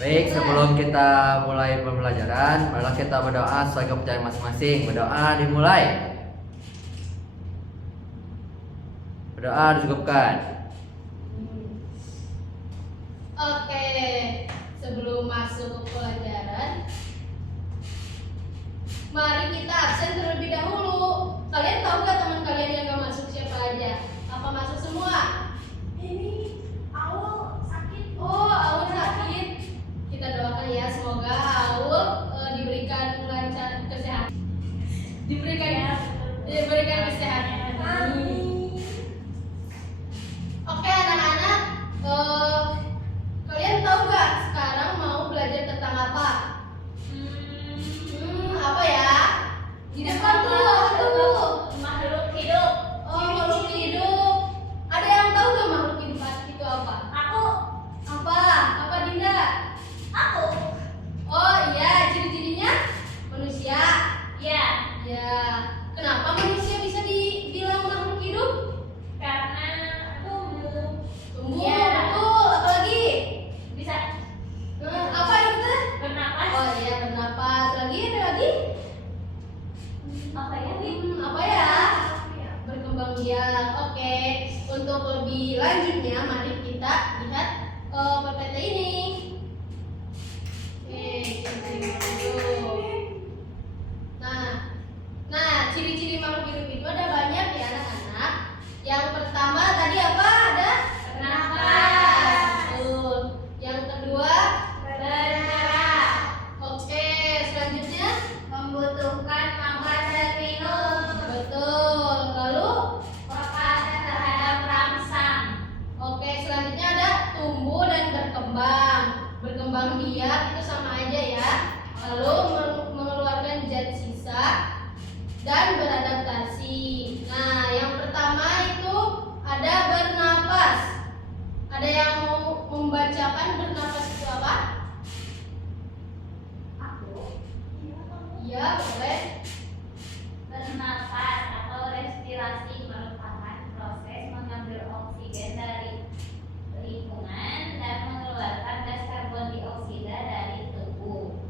Baik, sebelum kita mulai pembelajaran, marilah kita berdoa sesuai kepercayaan masing-masing. Berdoa dimulai. Berdoa dicukupkan. Oke, sebelum masuk ke pelajaran, mari kita absen terlebih dahulu. Kalian tahu gak teman kalian yang gak masuk siapa aja? Apa masuk semua? Ini Aul sakit. Oh, Aul sakit. Kita doakan ya, semoga Aul diberikan lancar kesehatan. Diberikan kesehatan. Amin. Oke anak-anak, kalian tahu gak sekarang mau belajar tentang apa? Apa ya? Di depan tuh. Makhluk hidup. Oh, makhluk hidup. Ada yang tahu gak makhluk hidup itu apa? Aku. Apa Dinda? Aku. Oh iya, ciri-cirinya manusia. Ya. Ya. Kenapa manusia bisa dibilang makhluk hidup? Karena tumbuh. Tumbuh, Ya. betul. Apalagi? Bisa Apa itu? bernapas. Oh iya, bernapas. Ada lagi? Apa ya? Apa ya? Berkembang biak. Oke. Untuk lebih lanjutnya, mari kita lihat PPT ini. Oke, kita dulu. Nah, ciri-ciri makhluk hidup itu ada banyak ya anak-anak. Yang pertama tadi apa? Ada Bernapas. Betul. Yang kedua, Bergerak. oke. Selanjutnya, Membutuhkan makan dan minum. betul. Lalu, Peka terhadap rangsang. oke. Selanjutnya ada tumbuh dan berkembang. Berkembang biak itu sama aja ya. Lalu mengeluarkan zat sisa dan beradaptasi. Nah, yang pertama itu ada bernapas. Ada yang mau membacakan bernapas itu apa? Aku. Iya, boleh. Bernapas atau respirasi merupakan proses mengambil oksigen dari lingkungan dan mengeluarkan gas karbon dioksida dari tubuh.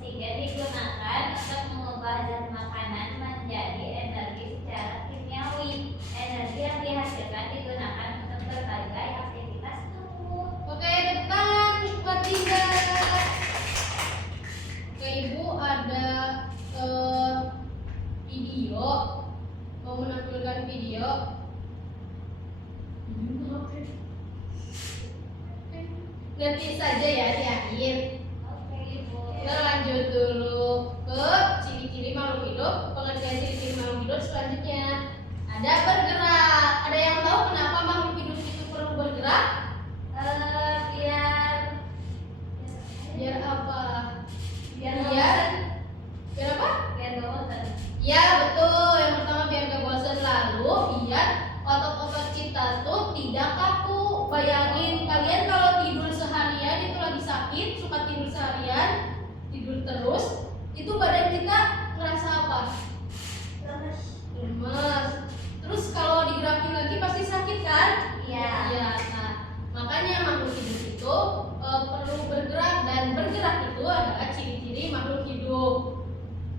Oksigen digunakan untuk mengubah zat makanan menjadi energi secara kimiawi. Energi yang dihasilkan digunakan untuk berbagai aktivitas tubuh. Oke, tepuk tangan buat Dinda. Oke, Ibu ada video. Mau menampilkan video. Nanti saja ya di akhir. Oke, Ibu. Kita lanjut dulu ke ciri-ciri makhluk hidup. Pengertian ciri-ciri makhluk hidup selanjutnya. Ada bergerak. Ada yang tahu kenapa makhluk hidup itu perlu bergerak? Biar Apa? biar Biar apa? biar gak bosan. Ya betul. Yang pertama biar gak bosan, lalu biar otot-otot kita tuh tidak kaku. Bayangin kalian kalau tidur seharian itu lagi sakit, suka tidur seharian, tidur terus, itu badan kita ngerasa apa? Lemes. Terus kalau digerakin lagi pasti sakit kan? Iya. Iya. Nah, makanya makhluk hidup itu perlu bergerak, dan bergerak itu adalah ciri-ciri makhluk hidup.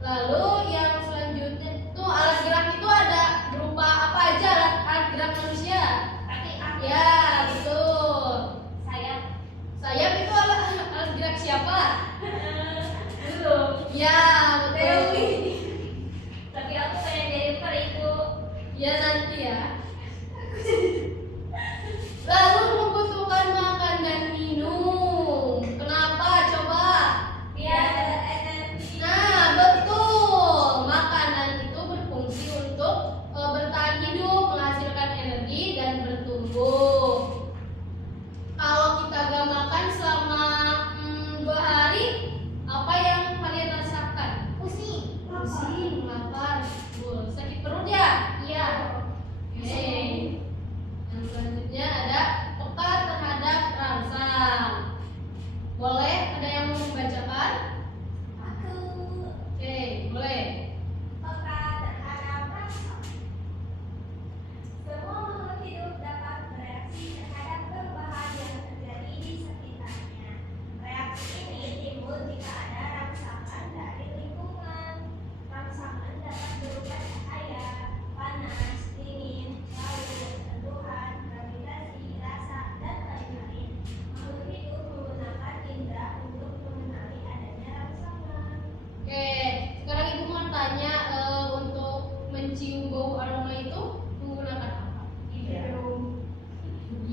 Lalu yang selanjutnya tuh alat gerak itu ada berupa apa aja alat gerak manusia? Kaki. Ya betul. Sayap. Sayap itu alat gerak siapa? Belum. Ya betul. Tapi aku pengen jadi periku. Ya nanti ya. Lalu membutuhkan makan dan minum. Kenapa? Coba. Biar ada energi. Nah, betul. Makanan itu berfungsi untuk bertahan hidup, menghasilkan energi dan bertumbuh. Kalau kita gak makan selama 2 hari, apa yang kalian rasakan? Pusing. Pusing, lapar, sakit perut ya? Iya. Oke.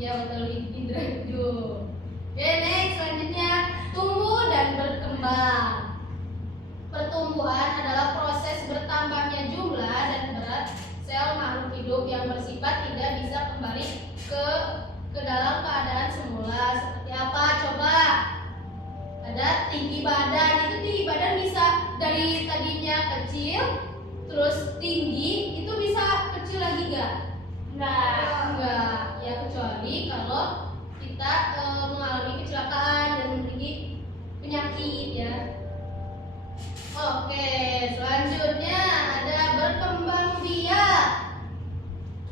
Ya betul, Indraju. Oke, next selanjutnya tumbuh dan berkembang. Pertumbuhan adalah proses bertambahnya jumlah dan berat sel makhluk hidup yang bersifat tidak bisa kembali ke dalam keadaan semula. Seperti apa? Coba. Ada tinggi badan. Itu tinggi badan bisa dari tadinya kecil terus tinggi, itu bisa kecil lagi nggak? Enggak. Ya kecuali kalau kita mengalami kecelakaan dan memiliki penyakit ya. Oke, selanjutnya ada berkembang biak.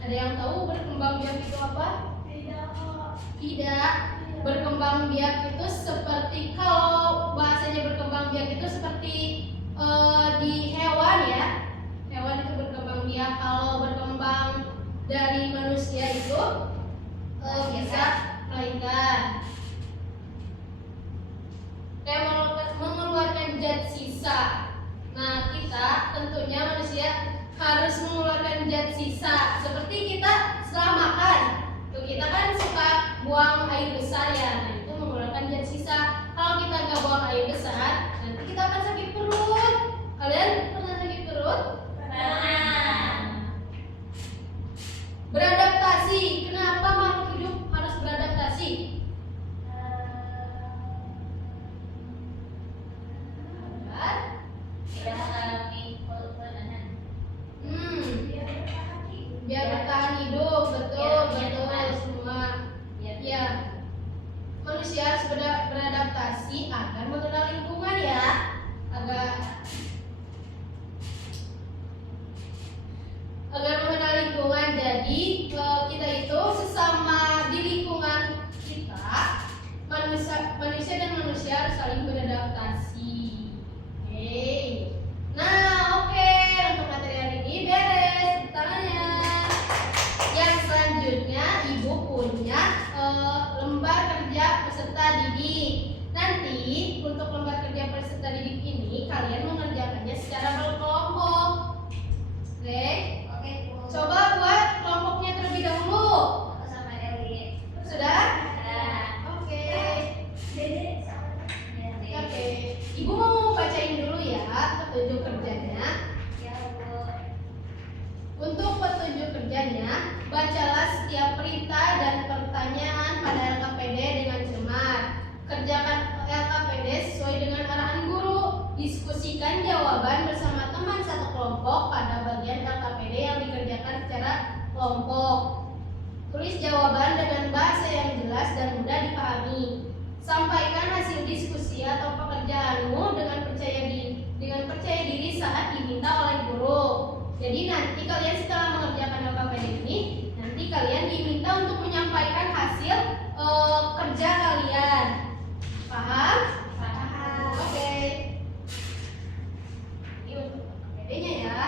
Ada yang tahu berkembang biak itu apa? Tidak. Berkembang biak itu seperti, kalau bahasanya berkembang biak itu seperti di hewan ya. Hewan itu berkembang biak. Kalau berkembang dari manusia itu bisa melainkan kayak mengeluarkan zat sisa. Nah, kita tentunya manusia harus mengeluarkan zat sisa. Seperti kita setelah makan, tuh kita kan suka buang air besar ya. Nah, itu mengeluarkan zat sisa. Kalau kita nggak buang air besar, nanti kita akan sakit perut. Kalian pernah sakit perut? Beradaptasi. Kenapa makhluk hidup harus beradaptasi? Biar bertahan hidup, betul semua. Ya, manusia harus beradaptasi agar mengenal lingkungan ya, agar mengenal lingkungan. Jadi kita itu sesama di lingkungan kita, manusia dan manusia harus saling beradaptasi. Oke, untuk materi hari ini beres. Tangannya. Yang selanjutnya ibu punya lembar kerja peserta didik. Nanti untuk lembar kerja peserta didik ini kalian mengerjakannya secara berkelompok. Oke? Coba buat kelompoknya terlebih dahulu. Sudah? Oke. Ibu mau bacain dulu ya petunjuk kerjanya. Untuk petunjuk kerjanya, bacalah setiap perintah dan pertanyaan pada LKPD dengan cermat. Kerjakan LKPD sesuai dengan arahan guru. Diskusikan jawaban bersama teman satu kelompok pada bagian LKPD yang dikerjakan secara kelompok. Tulis jawaban dengan bahasa yang jelas dan mudah dipahami. Sampaikan hasil diskusi atau pekerjaanmu dengan percaya diri saat diminta oleh guru. Jadi nanti kalian setelah mengerjakan LKPD ini, nanti kalian diminta untuk menyampaikan hasil kerja kalian. Paham? Paham. Oke. Ini untuk LKPD-nya ya.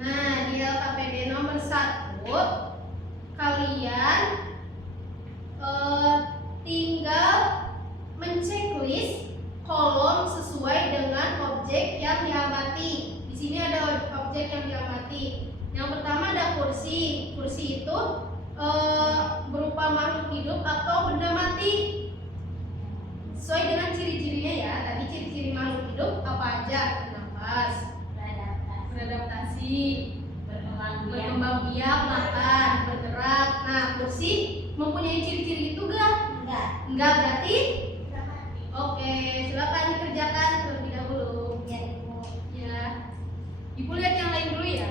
Nah, di LKPD nomor 1 kalian tinggal menceklis kolom sesuai dengan objek yang diamati. Di sini ada objek yang diamati. Yang pertama ada kursi. Kursi itu berupa makhluk hidup atau benda mati. Sesuai dengan ciri-cirinya ya. Tadi ciri-ciri makhluk hidup apa aja? Bernafas, beradaptasi, berkembang biak, makan, bergerak. Nah, kursi mempunyai ciri-ciri itu enggak berarti? Oke, silakan dikerjakan terlebih dahulu. Ya. Ibu lihat yang lain dulu ya.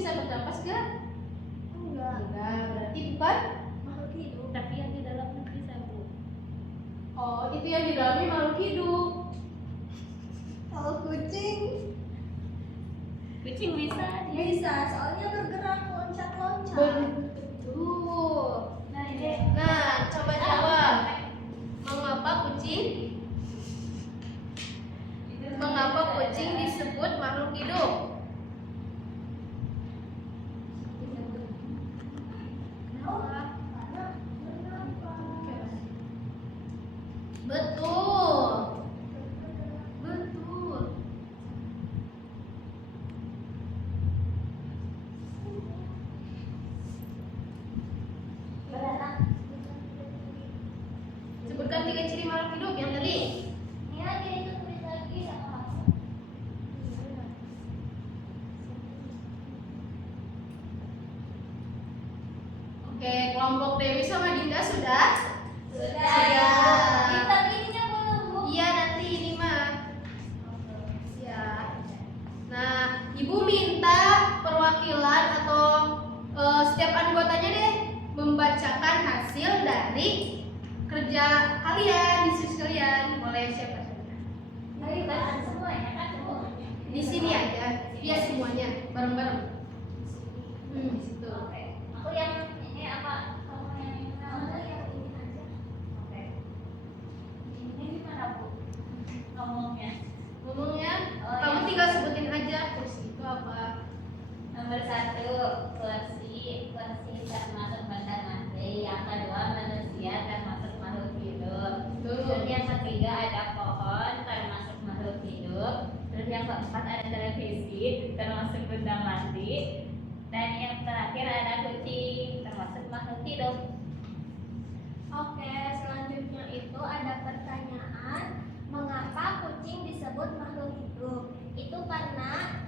bisa bernafas gak? Enggak. Enggak, berarti bukan. Makhluk hidup. Tapi yang di dalamnya bisa, Bu. Oh, itu yang di dalamnya makhluk hidup. Kalau kucing Kucing bisa dia. bisa, soalnya bergerak loncat-loncat. Betul. Nah, ini. Nah, coba jawab. Mengapa kucing? Mengapa kucing disebut makhluk hidup? Betul. Betul. Sebutkan 3 ciri makhluk hidup yang tadi. Ini lagi itu tulis lagi sama aku. Oke, kelompok Dewi sama Dinda sudah? Sudah. Sudah. Tapi ininya belum, Bu. Iya, nanti ini mah. Ya. Nah, Ibu minta perwakilan atau setiap anggotanya deh membacakan hasil dari kerja kalian, diskusi kalian. Boleh siapa saja. Ayo baca semuanya kan semuanya. Di sini aja. Iya semuanya bareng-bareng. Di situ. Oke. Aku yang ini apa? Kamu yang ini mana? yang ini aja. Oke. Ini gimana, Bu? Ngomongnya. Ngomongnya, Oh, kamu iya. tinggal sebutin aja kursi itu apa. Nomor 1, kursi termasuk benda mati. Yang kedua, manusia termasuk makhluk hidup. Betul. Terus yang ketiga ada pohon termasuk makhluk hidup. Terus yang keempat ada televisi termasuk benda mati. Dan yang terakhir ada kucing termasuk makhluk hidup. Oke, selanjutnya itu ada pertanyaan, mengapa kucing disebut makhluk hidup? Itu karena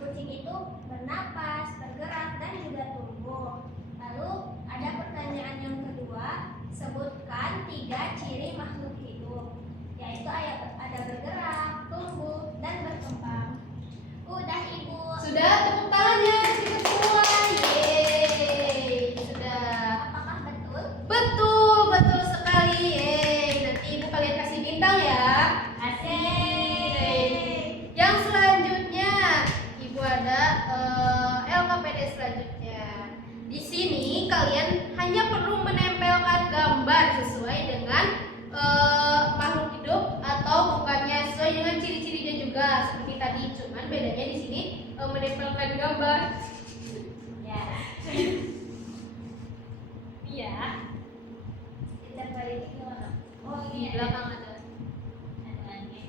kucing itu bernapas, bergerak, dan juga tumbuh. Lalu ada pertanyaan yang kedua, sebutkan 3 ciri makhluk hidup, yaitu ada bergerak, tumbuh, dan berkembang. Udah Ibu. Sudah, tepuk tangannya cukup semua. Yeay. Sudah. Apakah betul? Betul, betul sekali. Yeay. Nanti Ibu kalian kasih bintang ya. Asik. Yang selanjutnya, Ibu ada LKPD selanjutnya. Di sini kalian hanya perlu menempelkan gambar sesuai dengan makhluk hidup atau bukannya sesuai dengan ciri-cirinya juga seperti tadi. Cuman bedanya di sini menempelkan gambar. Ya. Iya. Kita balik gimana? Oh, Di ini ada. belakang ada. Ada lagi.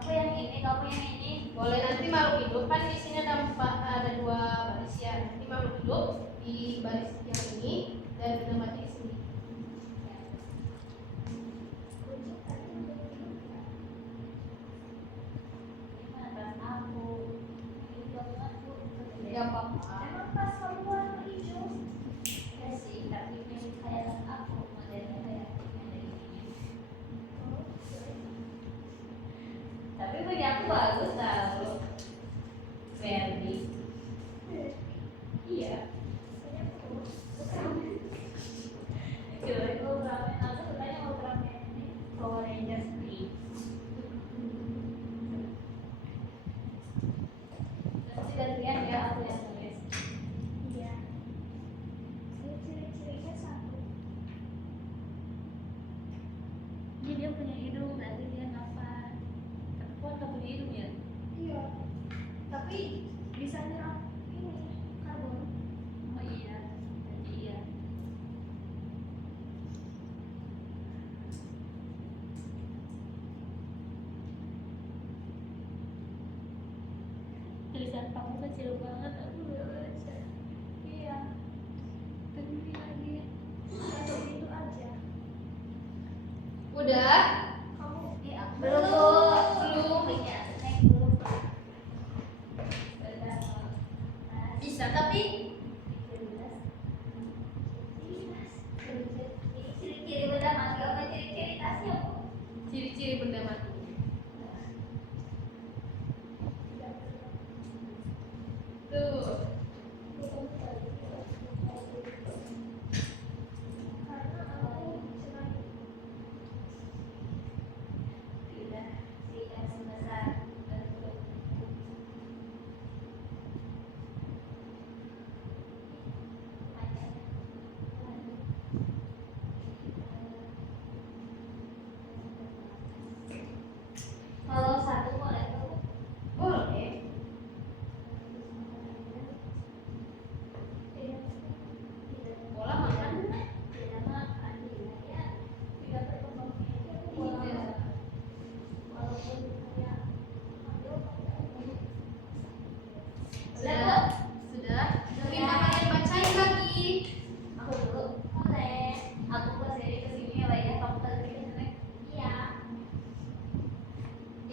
Aku yang ini, kamu yang ini. Boleh nanti makhluk hidup kan di sini ada 2 baris ya. Nanti makhluk hidup di baris yang ini dan benda mati di sini. Gimana tas aku? Ini bagus aku. Ya apa-apa. Emang pas kamu warna hijau? Ya sih, tapi ini kayak tas aku. Modelnya kayak ada ininya. Tapi punya aku bagus tau. Barbie. Iya. Coba aku Ultraman. Aku sukanya Ultraman ini. Power Rangers Green. Nanti gantian ya aku yang nulis. Iya. Ini ciri-cirinya 1. Ini dia punya hidung, berarti dia nafas. Tapi kok nggak punya hidung ya? Iya. Tapi bisa nyerap ini karbon. Oh iya, berarti iya. Tulisan kamu kecil banget, aku nggak baca. Iya. Tinggi lagi. Satu itu aja. Udah? Kamu Belum. Belum. Ya, naik belum. Sudah. Bisa tapi Ciri-ciri benda mati apa ciri-ciri tasnya, Bu? ciri-ciri benda mati.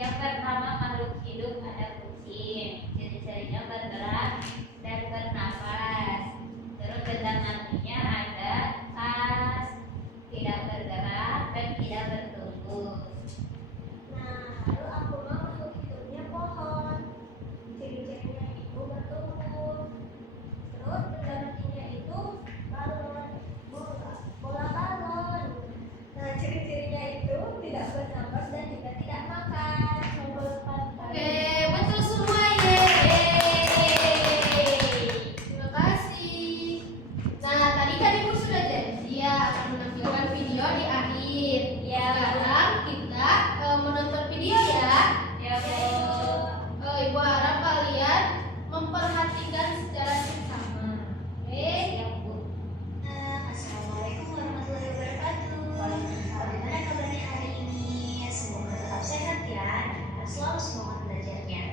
Yang pertama makhluk hidup ada kucing. Ciri-cirinya bergerak dan bernafas. Terus benda matinya ada kas, tidak bergerak dan tidak bertumbuh. Nah, lalu aku mau makhluk hidupnya pohon. Ciri-cirinya itu bertumbuh. Terus benda matinya itu balon, bola balon. Nah, ciri-cirinya itu tidak bernafas dan juga tidak makan. Oke, betul semua, yeay. Terima kasih. Nah, tadi kan Ibu sudah janji ya akan menampilkan video di akhir. Ya, Sekarang kita menonton video ya. Ya, Bu. Ibu harap kalian memperhatikan secara seksama. Oke. Ya, Bu. Assalamualaikum warahmatullahi wabarakatuh. Bagaimana kabarnya hari ini? Semoga tetap sehat ya dan selalu semangat belajarnya.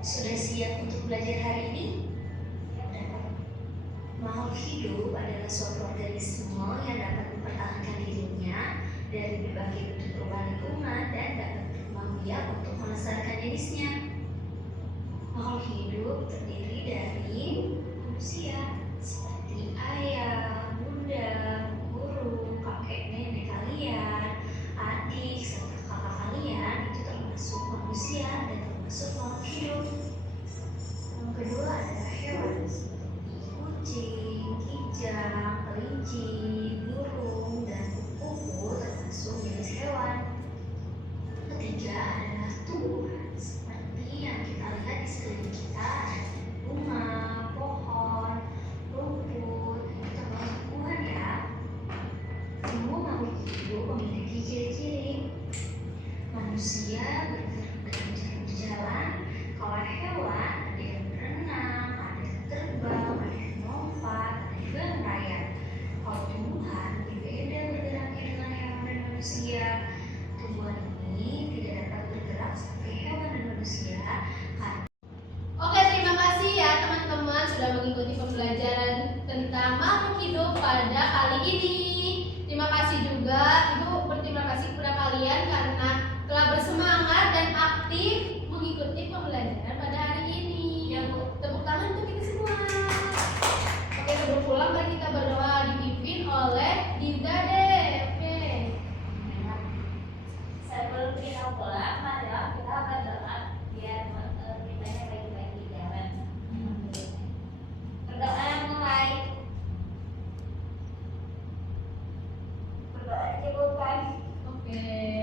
Sudah siap untuk belajar hari ini? Makhluk hidup adalah suatu organisme yang dapat mempertahankan dirinya dari berbagai bentuk perubahan lingkungan dan dapat berkembang biak untuk melestarikan jenisnya. Makhluk hidup terdiri dari manusia seperti ayah, bunda, guru, kakek nenek kalian, adik, serta kakak kalian itu termasuk manusia dan termasuk makhluk hidup. Yang kedua adalah hewan seperti kucing, kijang, kelinci, burung, dan kupu-kupu termasuk jenis hewan. Ketiga adalah tumbuhan seperti yang kita lihat di sekeliling kita ada bunga, pohon, rumput, itu termasuk tumbuhan ya. Semua makhluk hidup memiliki ciri-ciri. Manusia bergerak dengan cara berjalan, kalau hewan ada yang berenang, ada yang terbang, ada yang lompat, ada juga yang merayap. Kalau tumbuhan berbeda bergeraknya dengan hewan dan manusia. Tumbuhan ini tidak dapat bergerak seperti hewan dan manusia karena Oke, terima kasih ya teman-teman sudah mengikuti pembelajaran tentang makhluk hidup pada kali ini. Terima kasih juga Ibu, berterima kasih kepada kalian karena telah bersemangat dan aktif mengikuti pembelajaran pada hari ini. Ya, Bu. Tepuk tangan untuk kita semua. Oke, sebelum pulang mari kita berdoa dipimpin oleh Dinda deh. Oke. Sebelum kita pulang, marilah kita berdoa biar kitanya baik-baik di jalan. Berdoa mulai. Berdoa aja bukan. Oke.